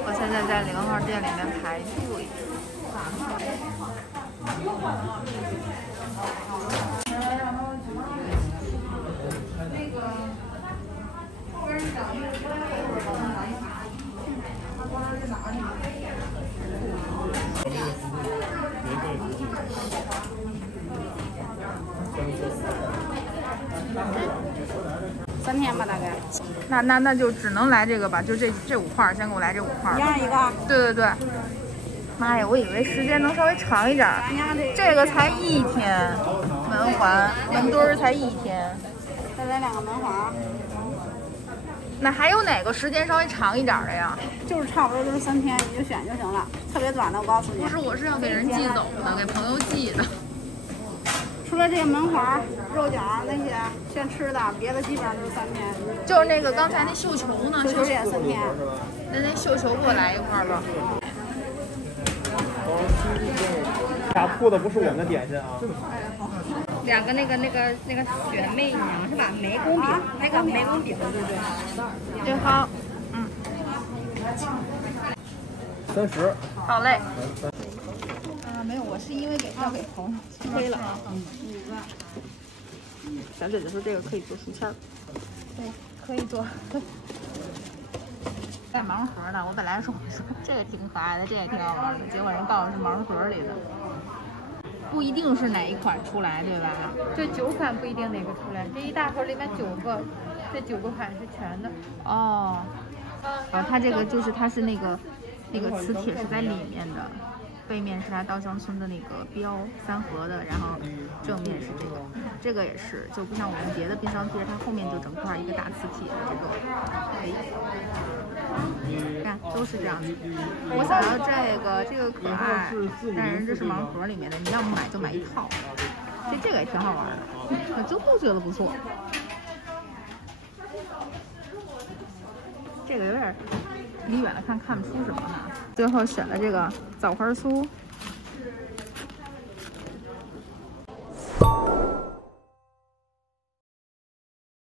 我现在在0号店里面排队。3天吧，大概。那就只能来这个吧，就这5块，先给我来这5块。一样一个。对对对。妈呀，我以为时间能稍微长一点，这个才1天，门环门墩儿才1天。再来2个门环。那还有哪个时间稍微长一点的呀？就是差不多就是3天，你就选就行了。特别短的我告诉你。不是，我是要给人寄走的，给朋友寄的。除了这个门环、肉夹那些炫吃的，别的基本上都是3天。就是那个刚才那绣球呢？绣球也3天。那绣球给我来一块吧。打破的不是我们的点心啊。2个那个雪媚娘是吧？梅公饼，那个梅公饼，对对。对，好。30。好嘞。没有，我是因为要给朋友推了。小姐姐说这个可以做书签儿。对，可以做。带盲盒呢，我本来说这个挺可爱的，这也挺好玩的，结果人告诉我是盲盒里的，不一定是哪一款出来，对吧？这9款不一定哪个出来，这一大盒里面9个，这9个款是全的。哦，它这个就是它是那个磁铁是在里面的，背面是它稻香村的那个标3盒的，然后正面是这个也是，就不像我们别的冰箱贴，它后面就整块一个大磁铁这种。看都是这样子。我想要这个可爱，但是这是盲盒里面的，你要买就买一套。这个也挺好玩的，我真不觉得不错。这个有点离远了看不出什么哈。最后选了这个枣花酥。